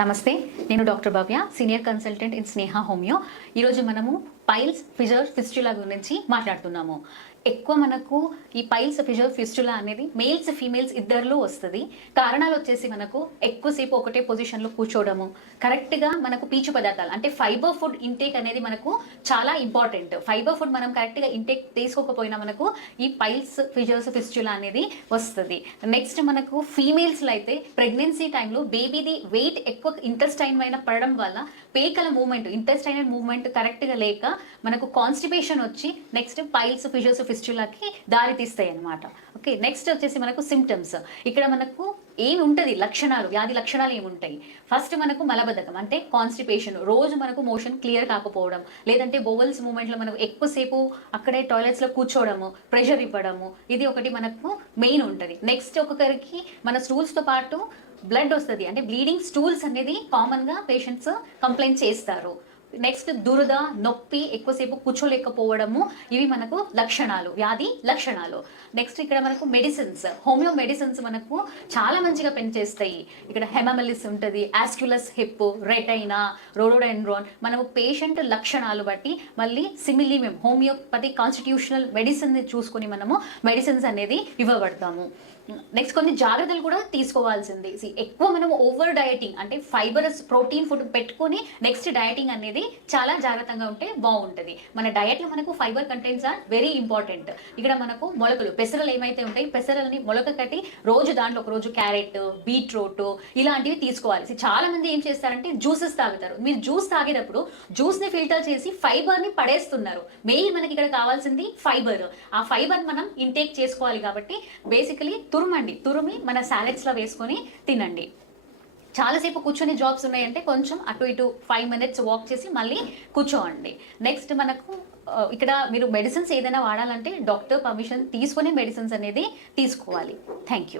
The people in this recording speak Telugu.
నమస్తే, నేను doctor Bhavya, senior consultant in Sneha homeo. ఈరోజు మనము పైల్స్, ఫిషర్, ఫిస్టులా గురించి మాట్లాడుతున్నాము. ఎక్కువ మనకు ఈ పైల్స్, ఫిషర్, ఫిస్టులా అనేది మేల్స్, ఫీమేల్స్ ఇద్దరిలో వస్తుంది. కారణాలు వచ్చేసి మనకు ఎక్కువసేపు ఒకటే పొజిషన్లో కూర్చోవడము, కరెక్ట్గా మనకు పీచు పదార్థాలు అంటే ఫైబర్ ఫుడ్ ఇంటేక్ అనేది మనకు చాలా ఇంపార్టెంట్. ఫైబర్ ఫుడ్ మనం కరెక్ట్గా ఇంటేక్ తీసుకోకపోయినా మనకు ఈ పైల్స్, ఫిషర్స్, ఫిస్టులా అనేది వస్తుంది. నెక్స్ట్ మనకు ఫీమేల్స్లో అయితే ప్రెగ్నెన్సీ టైంలో బేబీది వెయిట్ ఎక్కువ ఇంటెస్టైన్ పైన పడడం వల్ల పేకల మూవ్మెంట్, ఇంటెస్టైనల్ మూవ్మెంట్ కరెక్ట్గా లేక మనకు కాన్స్టిపేషన్ వచ్చి నెక్స్ట్ పైల్స్, ఫిషర్స్, ఫిస్టులాకి దారి తీస్తాయి అనమాట. ఓకే, నెక్స్ట్ వచ్చేసి మనకు సిమ్టమ్స్. ఇక్కడ మనకు ఏమి ఉంటుంది, లక్షణాలు, వ్యాధి లక్షణాలు ఏముంటాయి. ఫస్ట్ మనకు మలబద్ధకం అంటే కాన్స్టిపేషన్, రోజు మనకు మోషన్ క్లియర్ కాకపోవడం, లేదంటే బోవల్స్ మూమెంట్లో మనకు ఎక్కువసేపు అక్కడే టాయిలెట్స్లో కూర్చోవడము, ప్రెషర్ ఇవ్వడము, ఇది ఒకటి మనకు మెయిన్ ఉంటుంది. నెక్స్ట్ ఒక్కొక్కరికి మన స్టూల్స్తో పాటు బ్లడ్ వస్తుంది, అంటే బ్లీడింగ్ స్టూల్స్ అనేది కామన్గా పేషెంట్స్ కంప్లైంట్ చేస్తారు. నెక్స్ట్ దురద, నొప్పి, ఎక్కువసేపు కూర్చోలేకపోవడము, ఇవి మనకు లక్షణాలు, వ్యాధి లక్షణాలు. నెక్స్ట్ ఇక్కడ మనకు మెడిసిన్స్, హోమియో మెడిసిన్స్ మనకు చాలా మంచిగా పనిచేస్తాయి. ఇక్కడ హెమమెలిస్ ఉంటుంది, ఆస్క్యులస్ హిప్, రెటైనా, రోడోడెండ్రాన్. మనము పేషెంట్ లక్షణాలు బట్టి మళ్ళీ సిమిలియం హోమియోపతి కాన్స్టిట్యూషనల్ మెడిసిన్ని చూసుకొని మనము మెడిసిన్స్ అనేది ఇవ్వబడతాము. నెక్స్ట్ కొన్ని జాగ్రత్తలు కూడా తీసుకోవాల్సింది. ఎక్కువ మనము ఓవర్ డయటింగ్ అంటే ఫైబరస్ ప్రోటీన్ ఫుడ్ పెట్టుకొని నెక్స్ట్ డయటింగ్ అనేది చాలా జాగ్రత్తగా ఉంటే బాగుంటుంది. మన డయట్లో మనకు fiber contents are very important. ఇక్కడ మనకు మొలకలు, పెసరలు ఏమైతే ఉంటాయి, పెసరలని మొలక కట్టి రోజు దాంట్లో ఒకరోజు క్యారెట్, బీట్రూట్ ఇలాంటివి తీసుకోవాలి. చాలా మంది ఏం చేస్తారంటే జ్యూసెస్ తాగుతారు. మీరు జ్యూస్ తాగేటప్పుడు జ్యూస్ని ఫిల్టర్ చేసి ఫైబర్ని పడేస్తున్నారు. మెయిన్ మనకి ఇక్కడ కావాల్సింది ఫైబర్. ఆ ఫైబర్ మనం ఇంటేక్ చేసుకోవాలి. కాబట్టి బేసికలీ తురుమి మన సాలెడ్స్లో వేసుకొని తినండి. చాలాసేపు కూర్చొని జాబ్స్ ఉన్నాయంటే కొంచెం అటు ఇటు 5 minutes వాక్ చేసి మళ్ళీ కూర్చోండి. నెక్స్ట్ మనకు ఇక్కడ మీరు మెడిసిన్స్ ఏదైనా వాడాలంటే డాక్టర్ పర్మిషన్ తీసుకొని మెడిసిన్స్ అనేది తీసుకోవాలి. Thank you.